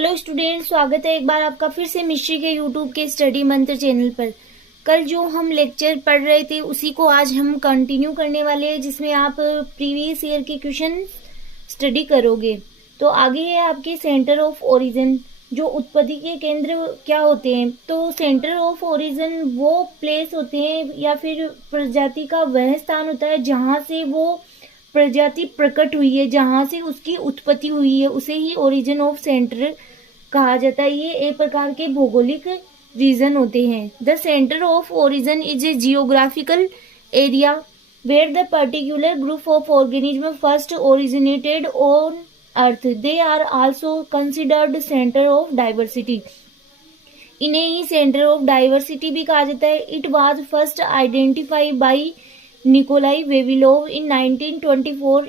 Hello student, स्वागत है एक बार आपका फिर से मिस्ट्री के यूट्यूब के स्टडी मंत्र चैनल पर। कल जो हम लेक्चर पढ़ रहे थे उसी को आज हम कंटिन्यू करने वाले हैं, जिसमें आप प्रीवियस ईयर के क्वेश्चन स्टडी करोगे। तो आगे है आपके सेंटर ऑफ ओरिजिन, जो उत्पत्ति के केंद्र क्या होते हैं। तो सेंटर ऑफ ओरिजिन वो प्लेस होते हैं या फिर प्रजाति का वह स्थान होता है जहाँ से वो प्रजाति प्रकट हुई है, जहाँ से उसकी उत्पत्ति हुई है, उसे ही ओरिजिन ऑफ सेंटर कहा जाता है। ये एक प्रकार के भौगोलिक रीजन होते हैं। The centre of origin is a geographical area where the particular group of organism first originated on earth. They are also considered centre of diversity. इन्हें ही सेंटर ऑफ डाइवर्सिटी भी कहा जाता है। It was first identified by Nikolai Vavilov in 1924.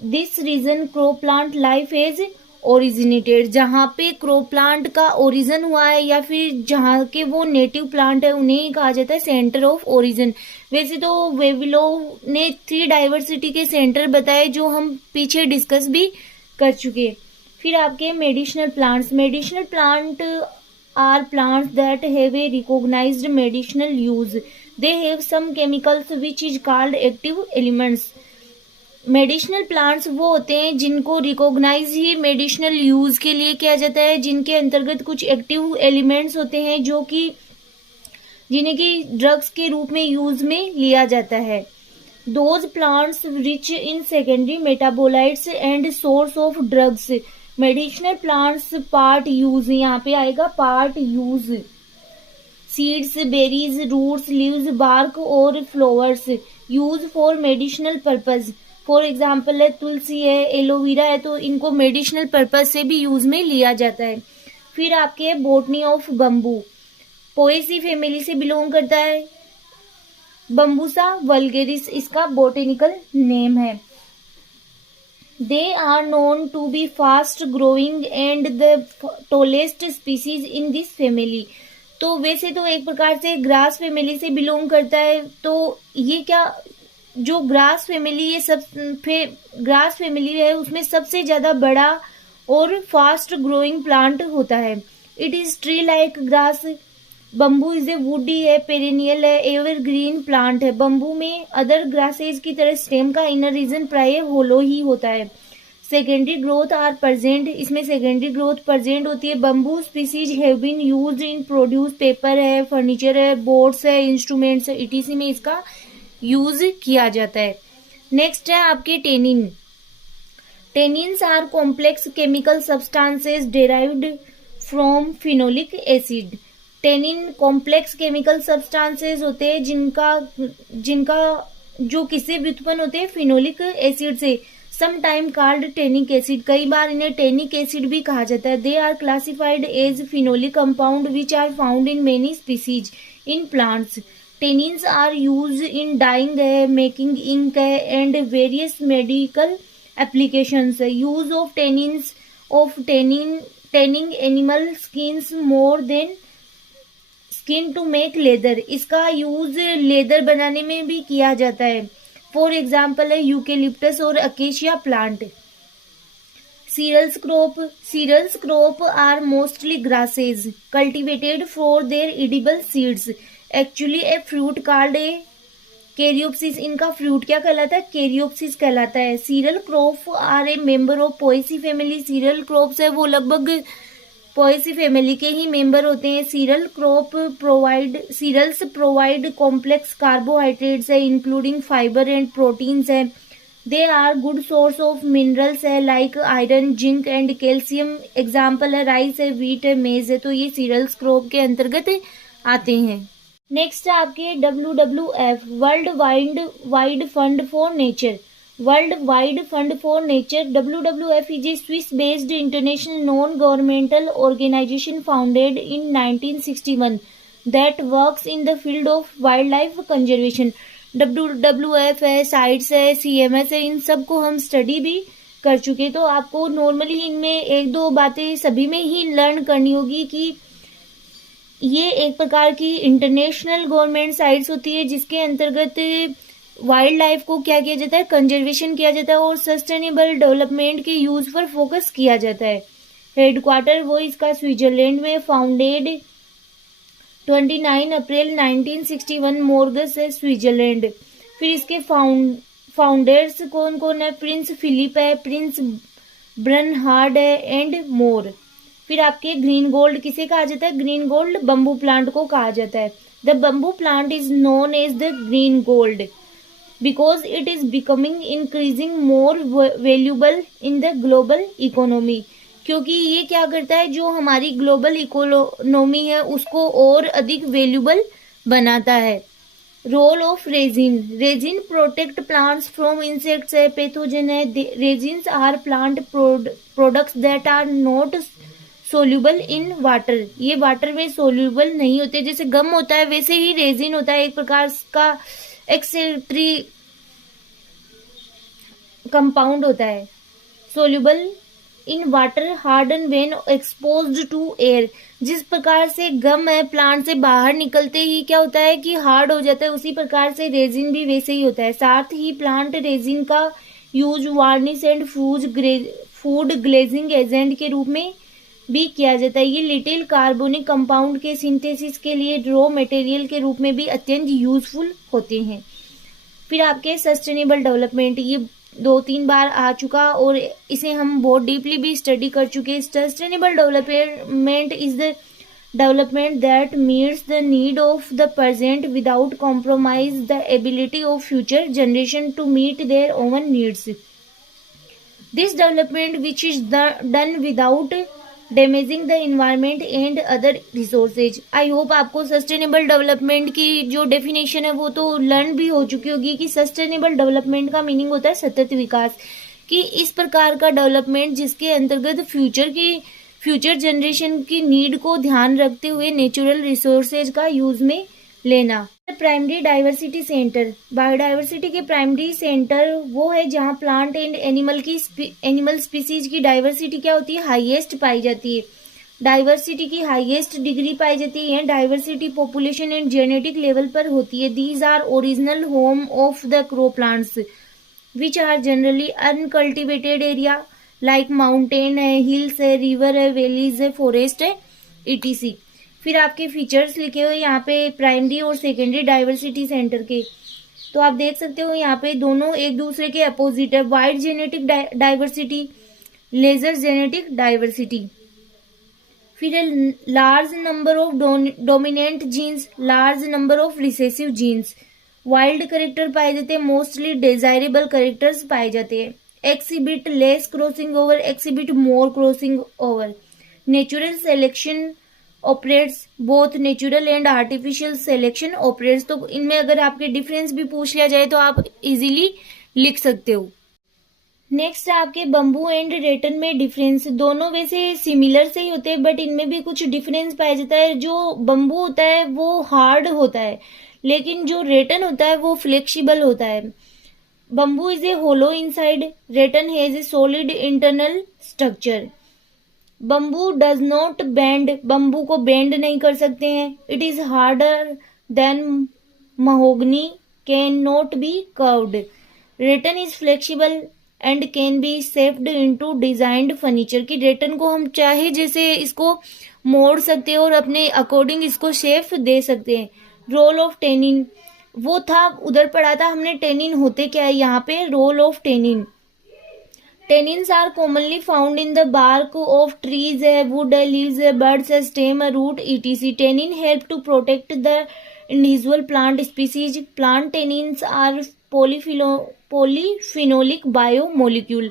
This region crop plant life has originated. जहाँ पे crop plant का origin हुआ है या फिर जहाँ के वो नेटिव प्लांट है उन्हें कहा जाता है सेंटर ऑफ ओरिजिन। वैसे तो वेविलोव ने 3 डाइवर्सिटी के सेंटर बताए जो हम पीछे डिस्कस भी कर चुके। फिर आपके medicinal plants. Medicinal plant are plants that have a recognised medicinal use. They have some chemicals which is called active elements. Medicinal plants वो होते हैं जिनको रिकॉग्नाइज ही मेडिसिनल यूज के लिए किया जाता है, जिनके अंतर्गत कुछ एक्टिव एलिमेंट्स होते हैं जो कि जिन्हें की ड्रग्स के रूप में यूज में लिया जाता है। Those plants rich in secondary metabolites and source of drugs. Medicinal plants part use, यहाँ पे आएगा part use. Seeds, berries, roots, leaves, bark और flowers use for medicinal purpose. For example है तुलसी है, एलोवेरा है, तो इनको मेडिसिनल पर्पज से भी यूज में लिया जाता है। फिर आपके botany of bamboo, Poaceae family से बिलोंग करता है। बम्बूसा वल्गेरिस इसका बोटेनिकल नेम है। They are known to be fast growing and the tallest species in this family. तो वैसे तो एक प्रकार से ग्रास फैमिली से बिलोंग करता है। तो ये क्या, जो ग्रास फैमिली ग्रास फैमिली है उसमें सबसे ज्यादा बड़ा और फास्ट ग्रोइंग प्लांट होता है। It is tree like grass. Bamboo is A woody है, पेरेनियल है, एवरग्रीन प्लांट है। बम्बू में अदर ग्रासेज की तरह स्टेम का इनर रीजन प्राय होलो ही होता है। सेकेंडरी ग्रोथ आर प्रेजेंट, इसमें सेकेंडरी ग्रोथ प्रेजेंट होती है। Bamboo species have been used in produce paper है, फर्नीचर है, बोर्ड्स है, इंस्ट्रूमेंट्स है, इटीसी में इसका यूज किया जाता है। नेक्स्ट है आपके tannin. Tannins are complex chemical substances derived from phenolic acid. Tannin complex chemical substances होते हैं जिनका जो किससे व्युत्पन्न होते हैं, फिनोलिक एसिड से। समटाइम कॉल्ड टेनिक एसिड, कई बार इन्हें टेनिक एसिड भी कहा जाता है। They are classified as phenolic compound which are found in many species in plants. Tannins are use in dyeing है, मेकिंग इंक है एंड वेरियस मेडिकल एप्लीकेशंस है। Use of tanning animal skins more than skin to make leather. इसका use leather बनाने में भी किया जाता है। फॉर एग्जाम्पल है यूकेलिप्टस और acacia plant. Cereals crop are mostly grasses cultivated for there edible seeds. Actually a fruit called a caryopsis. इनका फ्रूट क्या कहलाता है, कैरियोप्सिस कहलाता है। Cereal crop are a member of Poaceae family. Cereal crops है वो लगभग पोएसी फैमिली के ही मेंबर होते हैं। सीरियल्स प्रोवाइड कॉम्प्लेक्स कार्बोहाइड्रेट्स है इंक्लूडिंग फाइबर एंड प्रोटीन्स है। They are good source of minerals है like iron, zinc and calcium. Example है राइस है, व्हीट है, मेज है। तो ये सीरियल्स क्रॉप के अंतर्गत आते हैं। नेक्स्ट है आपके WWF, world wide fund for nature. World wide fund for nature, WWF is a Swiss-based international non-governmental organization founded in 1961 that works in the field of wildlife conservation. WWF है, sites है, CMS है, इन सब को हम study भी कर चुके। तो आपको नॉर्मली इनमें एक दो बातें सभी में ही लर्न करनी होगी कि ये एक प्रकार की इंटरनेशनल गवर्नमेंट साइट्स होती है जिसके अंतर्गत वाइल्ड लाइफ को क्या किया जाता है, कंजर्वेशन किया जाता है और सस्टेनेबल डेवलपमेंट के यूज पर फोकस किया जाता है। हेडक्वार्टर वो इसका स्विट्जरलैंड में, फाउंडेड 29 अप्रैल 1961 मोर्गस है स्विट्जरलैंड। फिर इसके फाउंडर्स कौन कौन है? प्रिंस फिलिप है, प्रिंस बर्नहार्ड है एंड मोर। फिर आपके ग्रीन गोल्ड किसे कहा जाता है? ग्रीन गोल्ड बम्बू प्लांट को कहा जाता है। The bamboo plant is known as the green gold because it is becoming increasing more valuable in the global economy, क्योंकि ये क्या करता है, जो हमारी ग्लोबल इकोनॉमी है उसको और अधिक वैल्यूबल बनाता है। Role of resin, resin protect plants from insects है, पैथोजन है। Resins are plant products that are not soluble in water, ये वाटर में सोल्यूबल नहीं होते। जैसे गम होता है वैसे ही रेजिन होता है, एक प्रकार का एक्सेलेटरी कंपाउंड होता है, soluble in water, harden when exposed to air. जिस प्रकार से गम है प्लांट से बाहर निकलते ही क्या होता है कि हार्ड हो जाता है, उसी प्रकार से रेजिन भी वैसे ही होता है। साथ ही प्लांट रेजिन का use varnish and food glazing agent के रूप में भी किया जाता है। ये लिटिल कार्बोनिक कंपाउंड के सिंथेसिस के लिए रॉ मटेरियल के रूप में भी अत्यंत यूजफुल होते हैं। फिर आपके सस्टेनेबल डेवलपमेंट, ये 2-3 बार आ चुका और इसे हम बहुत डीपली भी स्टडी कर चुके। Sustainable development is the development that meets the need of the present without compromise the ability of future generation to meet their own needs. This development which is done without damaging the environment and other resources. I hope आपको sustainable development की जो definition है वो तो learn भी हो चुकी होगी कि सस्टेनेबल डेवलपमेंट का मीनिंग होता है सतत विकास, कि इस प्रकार का डेवलपमेंट जिसके अंतर्गत फ्यूचर जनरेशन की नीड को ध्यान रखते हुए नेचुरल रिसोर्सेज का यूज में लेना। प्राइमरी डाइवर्सिटी सेंटर, बायोडाइवर्सिटी के प्राइमरी सेंटर वो है जहाँ प्लांट एंड एनिमल स्पीसीज की डाइवर्सिटी क्या होती है, हाईएस्ट पाई जाती है। डाइवर्सिटी की हाईएस्ट डिग्री पाई जाती है diversity population and genetic level पर होती है। These are original home of the crop plants which are generally uncultivated area like mountain है, हिल्स है, रिवर है, वैलीज है, फॉरेस्ट है, etc। फिर आपके फीचर्स लिखे हुए यहाँ पे प्राइमरी और सेकेंडरी डाइवर्सिटी सेंटर के, तो आप देख सकते हो यहाँ पे दोनों एक दूसरे के अपोजिट है। Wide genetic diversity, lesser genetic diversity. फिर large number of dominant genes, large number of recessive genes. Wild character पाए जाते हैं, मोस्टली डिजायरेबल करेक्टर्स पाए जाते हैं। Exhibit less crossing over, exhibit more crossing over. Natural selection operates both natural and artificial selection operates. तो इनमें अगर आपके डिफरेंस भी पूछ लिया जाए तो आप इजीली लिख सकते हो। नेक्स्ट आपके बम्बू एंड रेटन में डिफरेंस, दोनों वैसे सिमिलर से ही होते हैं बट इनमें भी कुछ डिफरेंस पाया जाता है। जो बम्बू होता है वो हार्ड होता है, लेकिन जो रेटन होता है वो फ्लेक्सिबल होता है। Bamboo is a hollow inside, rattan has a solid internal structure. Bamboo does not bend, bamboo को बेंड नहीं कर सकते हैं। It is harder than mahogany, can not be curved. Rattan is flexible and can be shaped into designed furniture, की rattan को हम चाहे जैसे इसको मोड़ सकते हैं और अपने अकॉर्डिंग इसको शेप दे सकते हैं। रोल ऑफ टेनिन, वो था उधर पढ़ा था हमने, टेनिन होते क्या है यहाँ पे, role of tannin. Tannins are commonly found in the bark of trees, wood, leaves, buds, stem, root, etc. Tannin help to protect the individual plant species. Plant tannins are polyphenolic biomolecule.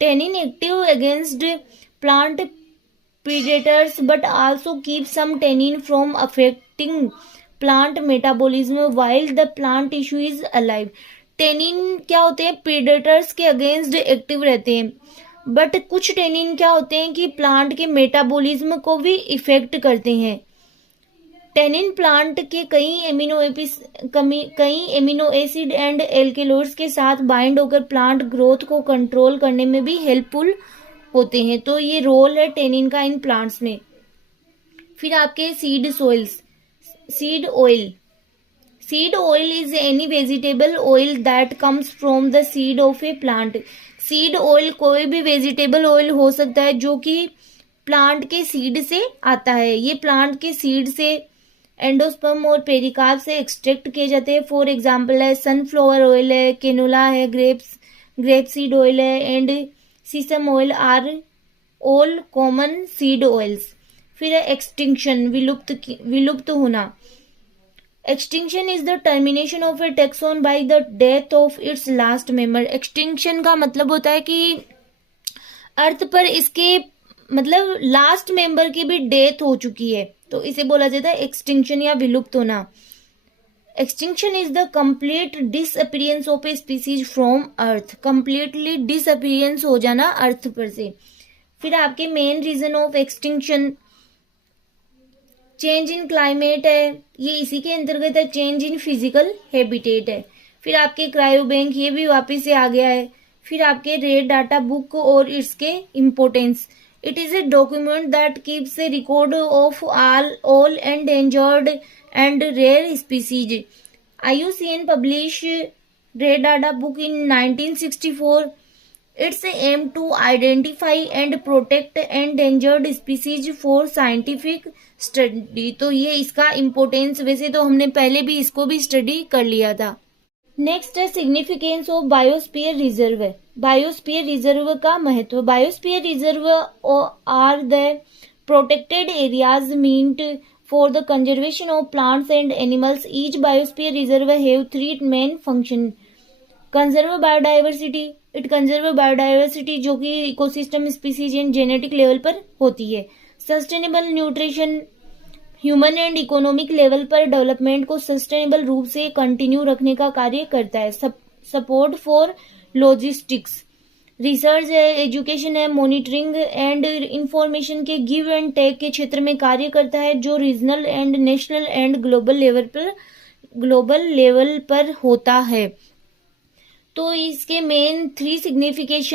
Tannin active against plant predators but also keep some tannin from affecting plant metabolism while the plant tissue is alive. Tannin क्या होते हैं, predators के against active रहते हैं, but कुछ tannin क्या होते हैं कि प्लांट के मेटाबॉलिज्म को भी इफेक्ट करते हैं। टेनिन प्लांट के कई एमिनो एसिड एंड एल्केलॉइड्स के साथ बाइंड होकर प्लांट ग्रोथ को कंट्रोल करने में भी हेल्पफुल होते हैं। तो ये रोल है टेनिन का इन प्लांट्स में। फिर आपके seed oil. Seed oil is any vegetable oil that comes from the seed of a plant. Seed oil कोई भी vegetable oil हो सकता है जो कि प्लांट के सीड से आता है। ये प्लांट के सीड से एंडोस्पर्म और पेरिकार्प से एक्सट्रैक्ट किए जाते हैं। फॉर एग्जाम्पल है सनफ्लावर ऑयल है, केनोला है, ग्रेप सीड ऑयल है and sesame oil are all common seed oils. फिर है एक्सटिंक्शन, विलुप्त होना। Extinction is the termination of a taxon by the death of its last member. Extinction का मतलब होता है कि अर्थ पर इसके मतलब लास्ट मेंबर की भी डेथ हो चुकी है, तो इसे बोला जाता है एक्सटिंक्शन या विलुप्त होना। Extinction is the complete disappearance of a species from earth. Completely disappearance हो जाना अर्थ पर से। फिर आपके main reason of extinction change in climate है, ये इसी के अंतर्गत है। चेंज इन फिजिकल हैबिटेट है। फिर आपके क्रायो बैंक, ये भी वापस से आ गया है। फिर आपके रेड डाटा बुक और इसके importance. It is a document that keeps a record of all endangered and rare species. IUCN publish red data book in 1964। Its aim to identify and protect endangered species for scientific study। तो ये इसका importance, वैसे तो हमने पहले भी इसको भी स्टडी कर लिया था। नेक्स्ट है significance of biosphere reserve. Biosphere reserve का महत्व। Biosphere reserve are the protected areas meant for the conservation of plants and animals. Each biosphere reserve have 3 main function. Conserve biodiversity, it conserve biodiversity जो कि ecosystem, species and genetic level पर होती है। Sustainable nutrition, human and economic level पर development को sustainable रूप से continue रखने का कार्य करता है। सपोर्ट फॉर लॉजिस्टिक्स, रिसर्च है, एजुकेशन है, मॉनिटरिंग एंड इंफॉर्मेशन के गिव एंड टेक के क्षेत्र में कार्य करता है, जो regional and national and global level पर होता है। तो इसके मेन 3 सिग्निफिकेंस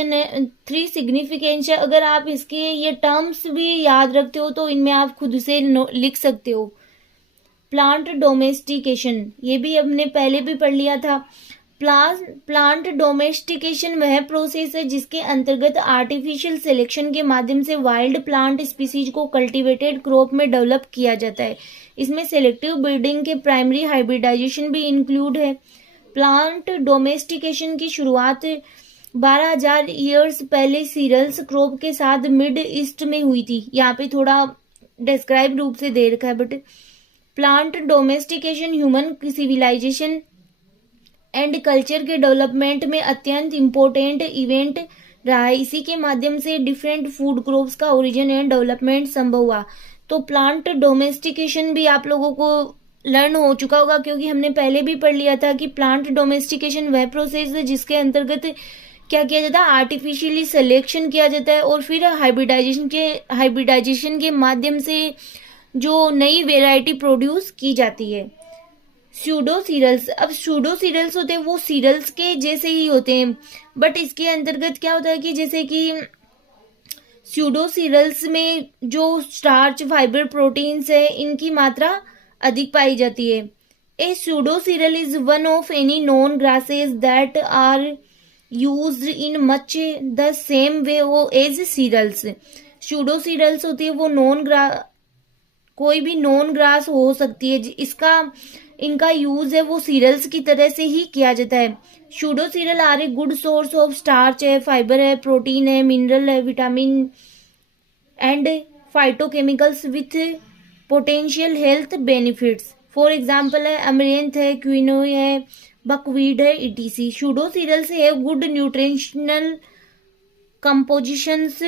है। अगर आप इसके ये टर्म्स भी याद रखते हो तो इनमें आप खुद से लिख सकते हो। प्लांट डोमेस्टिकेशन, ये भी हमने पहले भी पढ़ लिया था। प्लांट डोमेस्टिकेशन वह प्रोसेस है जिसके अंतर्गत आर्टिफिशियल सिलेक्शन के माध्यम से वाइल्ड प्लांट स्पीसीज को कल्टीवेटेड क्रॉप में डेवलप किया जाता है। इसमें सेलेक्टिव ब्रीडिंग के प्राइमरी हाइब्रिडाइजेशन भी इंक्लूड है। प्लांट डोमेस्टिकेशन की शुरुआत 12,000 ईयर्स पहले सीरियल्स क्रॉप के साथ मिड ईस्ट में हुई थी। यहाँ पे थोड़ा डिस्क्राइब रूप से दे रखा है, but plant domestication human civilisation and culture के डेवलपमेंट में अत्यंत इम्पोर्टेंट इवेंट रहा है। इसी के माध्यम से डिफरेंट फूड क्रॉप्स का ओरिजिन एंड डेवलपमेंट संभव हुआ। तो प्लांट डोमेस्टिकेशन भी आप लोगों को लर्न हो चुका होगा, क्योंकि हमने पहले भी पढ़ लिया था कि प्लांट डोमेस्टिकेशन वह प्रोसेस है जिसके अंतर्गत क्या किया जाता है, आर्टिफिशियली सिलेक्शन किया जाता है और फिर हाइब्रिडाइजेशन के माध्यम से जो नई वेराइटी प्रोड्यूस की जाती है। स्यूडो सीरियल्स, अब स्यूडो सीरियल्स होते हैं वो सीरियल्स के जैसे ही होते हैं, बट इसके अंतर्गत क्या होता है कि जैसे कि स्यूडो सीरियल्स में जो स्टार्च, फाइबर, प्रोटीन्स है, इनकी मात्रा अधिक पाई जाती है। A pseudo cereal is one of any non grasses that are used in much the same way as cereals. Pseudo cereals होती है वो कोई भी नॉन ग्रास हो सकती है, इनका यूज है वो सीरियल्स की तरह से ही किया जाता है। Pseudo cereal are a good source of starch है, फाइबर है, प्रोटीन है, मिनरल है, vitamin and phytochemicals with potential health benefits. For example है अमरेंथ है, क्विनोआ है, बकवीट है, etc। Pseudo cereals have good nutritional compositions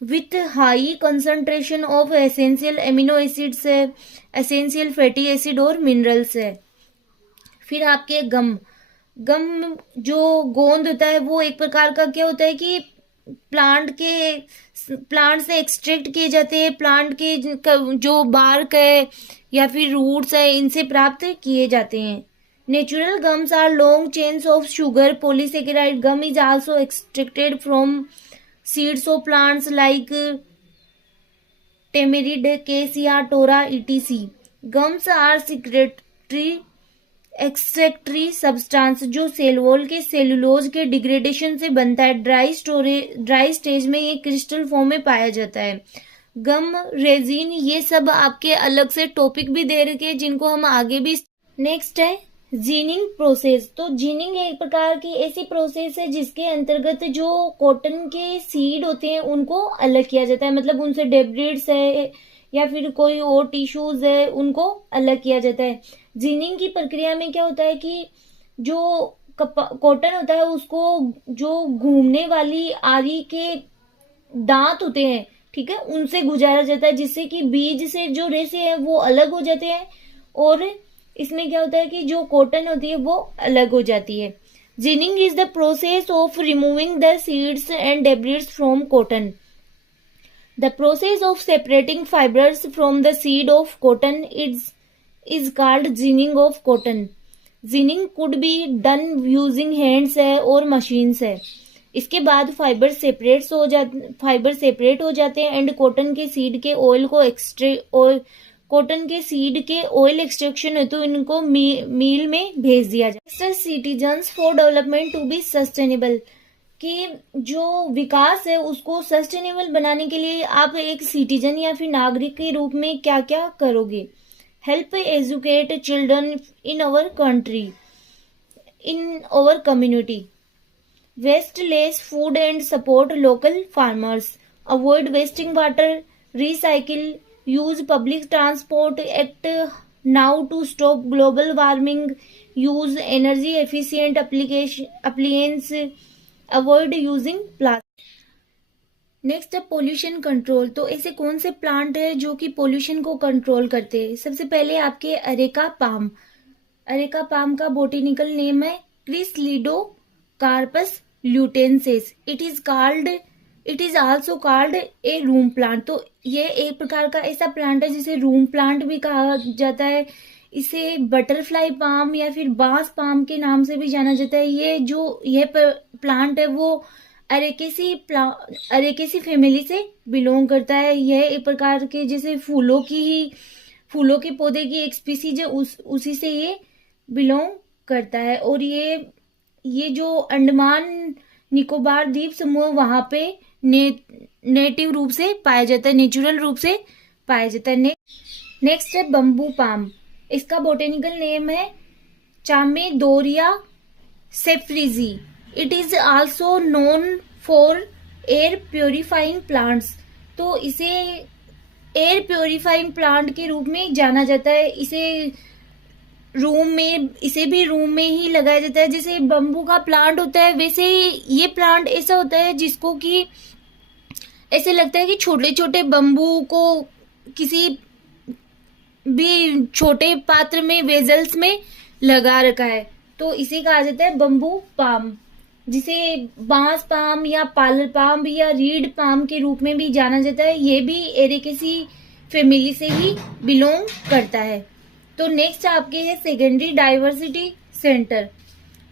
with high concentration of essential amino acids है, essential fatty acid और minerals है। फिर आपके गम जो गोंद होता है वो एक प्रकार का क्या होता है कि प्लांट से एक्सट्रैक्ट किए जाते हैं, प्लांट के जो बार्क है या फिर रूट्स है इनसे प्राप्त किए जाते हैं। Natural gums are long chains of sugar polysaccharide. Gum is also extracted from seeds of plants like tamarind, cassia, tora, etc। Gums are excretory substance जो सेल वॉल के सेलुलोज के डिग्रेडेशन से बनता है। ड्राई स्टेज में ये crystal form में पाया जाता है। गम, रेजिन, ये सब आपके अलग से टॉपिक भी दे रखे हैं जिनको हम आगे भी। नेक्स्ट है जीनिंग प्रोसेस। तो जीनिंग एक प्रकार की ऐसी प्रोसेस है जिसके अंतर्गत जो कॉटन के सीड होते हैं उनको अलग किया जाता है, मतलब उनसे डेब्रिड्स है या फिर कोई और टिश्यूज है उनको अलग किया जाता है। जीनिंग की प्रक्रिया में क्या होता है कि जो कॉटन होता है उसको जो घूमने वाली आरी के दांत होते हैं, ठीक है, उनसे गुजारा जाता है जिससे कि बीज से जो रेशे हैं वो अलग हो जाते हैं और इसमें क्या होता है कि जो कॉटन होती है वो अलग हो जाती है। Ginning is the process of removing the seeds and debris from cotton. The process of separating fibres from the seed of cotton is called ginning of cotton. Ginning could be done using hands है और machines है। इसके बाद fibre separate हो जाते हैं and cotton के seed के ऑयल को कॉटन के सीड के ऑयल एक्सट्रैक्शन है तो इनको मील में भेज दिया जाता है। Citizens for development to be sustainable, कि जो विकास है उसको सस्टेनेबल बनाने के लिए आप एक सिटीजन या फिर नागरिक के रूप में क्या क्या करोगे। Help educate children in our country, in our community, waste less food and support local farmers, avoid wasting water, recycle, use public transport, act now to stop global warming, use energy efficient appliance, avoid using plastic। Next है pollution control. तो ऐसे कौन से plant है जो कि pollution को control करते हैं। सबसे पहले आपके अरेका पाम। अरेका पाम का बोटेनिकल नेम है Chrysalidocarpus lutescens. It is also called a room plant. तो ये एक प्रकार का ऐसा प्लांट है जिसे रूम प्लांट भी कहा जाता है। इसे बटरफ्लाई पाम या फिर बांस पाम के नाम से भी जाना जाता है। ये प्लांट है वो अरेकेसी फैमिली से बिलोंग करता है। यह एक प्रकार के जैसे फूलों के पौधे की एक स्पीसीज है, उसी से ये बिलोंग करता है। और ये जो अंडमान निकोबार द्वीप समूह वहां पे नेटिव रूप से पाया जाता है, नेचुरल रूप से पाया जाता है। नेक्स्ट है बम्बू पाम। इसका बोटेनिकल नेम है Chamaedorea seifrizii. It is also known for air purifying plants. तो इसे एयर प्योरीफाइंग प्लांट के रूप में जाना जाता है। इसे भी रूम में ही लगाया जाता है। जैसे बम्बू का प्लांट होता है वैसे ये प्लांट ऐसा होता है जिसको कि ऐसे लगता है कि छोटे छोटे बम्बू को किसी भी छोटे पात्र में वेजल्स में लगा रखा है, तो इसे कहा जाता है बम्बू पाम, जिसे बांस पाम या पार्लर पाम या रीड पाम के रूप में भी जाना जाता है। ये भी एरेकेसी फैमिली से ही बिलोंग करता है। तो नेक्स्ट आपके है secondary diversity centre.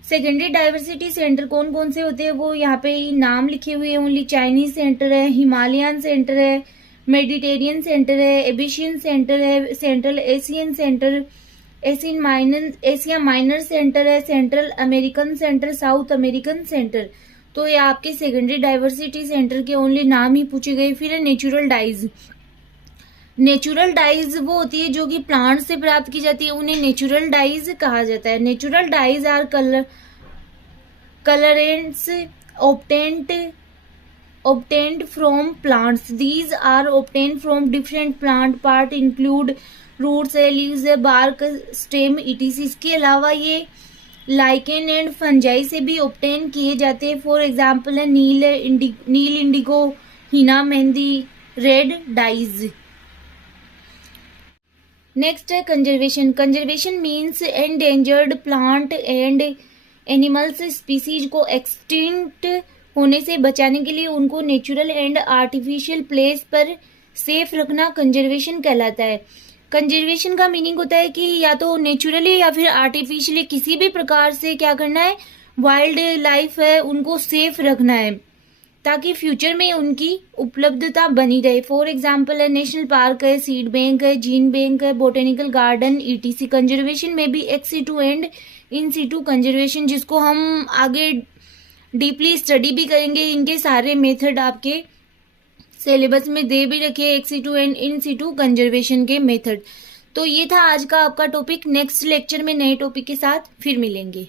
Secondary diversity centre कौन कौन से होते हैं वो यहाँ पे नाम लिखे हुए हैं ओनली। चाइनीज सेंटर है, हिमालयन सेंटर है, मेडिटेरियन सेंटर है, एबिशियन सेंटर है, central Asian centre, Asia Minor centre है, central American centre, South American centre. तो ये आपके सेकेंडरी डाइवर्सिटी सेंटर के ओनली नाम ही पूछे गए। फिर है नेचुरल डाइज। नेचुरल डाइज वो होती है जो कि प्लांट से प्राप्त की जाती है, उन्हें नेचुरल डाइज कहा जाता है। Natural dyes are colourants obtained from plants. These are obtained from different plant part include roots, leaves, bark, stem etc. इसके अलावा ये लाइकेन एंड फंजाई से भी ऑब्टेन किए जाते हैं। फॉर एग्जाम्पल है नील इंडिगो, हिना मेहंदी, रेड डाइज। नेक्स्ट है conservation. Conservation means endangered plant and animals species को एक्सटिंक्ट होने से बचाने के लिए उनको नेचुरल एंड आर्टिफिशियल प्लेस पर सेफ रखना कंजर्वेशन कहलाता है। कंजर्वेशन का मीनिंग होता है कि या तो नेचुरली या फिर आर्टिफिशियली किसी भी प्रकार से क्या करना है, वाइल्ड लाइफ है उनको सेफ रखना है ताकि फ्यूचर में उनकी उपलब्धता बनी रहे। फॉर एग्जाम्पल है नेशनल पार्क है, सीड बैंक है, जीन बैंक है, बोटेनिकल गार्डन ईटीसी। कंजर्वेशन में भी ex situ and in situ conservation, जिसको हम आगे डीपली स्टडी भी करेंगे। इनके सारे मेथड आपके सिलेबस में दे भी रखे ex situ and in situ conservation के मेथड। तो ये था आज का आपका टॉपिक। नेक्स्ट लेक्चर में नए टॉपिक के साथ फिर मिलेंगे।